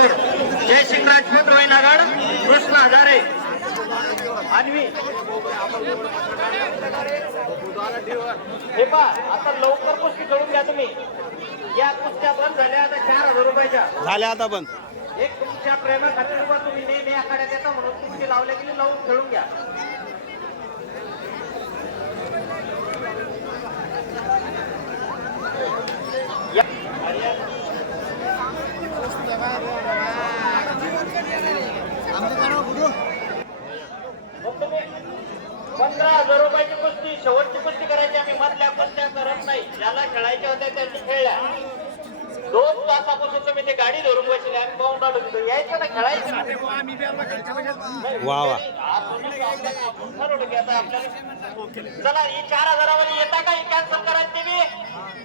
समोर जय सिंग राजपूत रोहिनागड कृष्ण हजारे अन्वी हे पा आता लवकर कुस्ती खेळून घ्या तुम्ही या कुस्त्या बंद झाल्या आता 4000 रुपयाच्या झाल्या आता पण एक तुमच्या प्रेमाखातीर तुम्ही नेहमी आखाड्यात येता म्हणून कुस्ती लावल्या की लावून खेळून घ्या तुम्ही 15,000 रुपयाची कुस्ती शेवटची कुस्ती करायची आम्ही मधल्या कुस्त्या करत नाही ज्याला खेळायच्या होत्या त्यांनी खेळल्या 2 तासापासून तुम्ही ते गाडी धरून बसले आम्ही पाहून आलो तिथं यायचं ना खेळायचं वा वा चला ही 4,000 वर येता का ही कॅन्सल करायची मी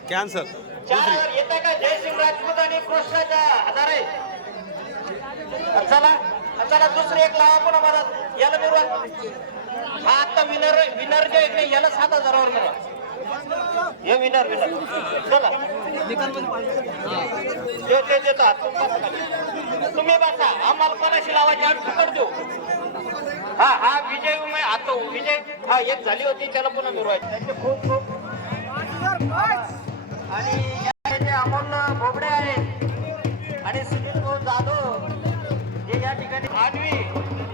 कॅन्सल 4,000 येता का जय सिंग राजपूत आणि कृष्णाच्या हजारे चला चला दुसरे एक लावा पुन्हा मला याला मिळवा हा आता विनर जे आहे याला 7,000 वर मिळवा हे विनर चला ते देतात तुम्ही बसा आम्हाला कोणाशी लावायची आम्ही फुकट देऊ हा विजय आता विजय हा एक झाली होती त्याला पुन्हा मिळवायची त्यांचे खूप खूप आणि अमोल बोबडे आहेत आणि सुनील भाऊ जाधव हे या ठिकाणी आठवी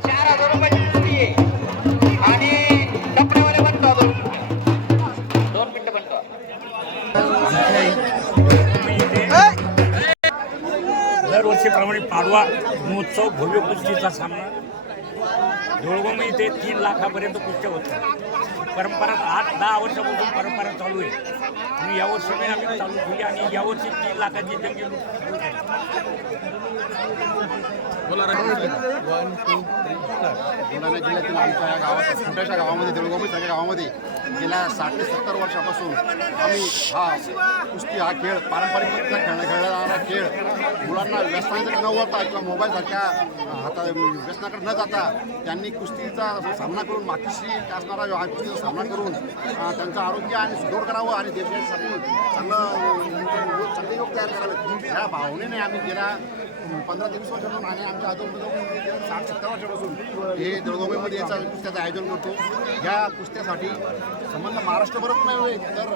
4,000 रुपयाची कुस्ती आहे आणि कपड्यावाले बनतो 2 मिनिटं बनतो दरवर्षीप्रमाणे पाडवा महोत्सव भव्य कुस्तीचा सामना धुळगाव इथे 3 लाखापर्यंत कुस्त्या होत्या परंपरा 8-10 वर्षापासून परंपरा चालू आहे आणि यावर्षी आम्ही चालू केली आणि यावर्षी 3 लाखाची जंगी बुलढाणा जिल्ह्यातील आमच्या या गावात छोट्याशा गावामध्ये देऊळगाव सगळ्या गावामध्ये गेल्या 60 ते 70 वर्षापासून आम्ही हा कुस्ती हा खेळ पारंपरिक पद्धतीने खेळला जाणारा खेळ मुलांना व्यसनाकडे न वळता किंवा मोबाईलसारख्या आता व्यसनाकडे न जाता त्यांनी कुस्तीचा सामना करून मातीशी असणारा हा कुस्तीचा सामना करून त्यांचं आरोग्य आणि सुदृढ करावं आणि देशासाठी चांगले योग तयार करावे या भावनेने आम्ही गेल्या 15-20 वर्षापासून आणि आमच्या आजूबाजूला 60-70 वर्षापासून हे दळगावमध्ये याचा कुस्त्याचं आयोजन करतो. या कुस्त्यासाठी संबंध महाराष्ट्रभरच नाही तर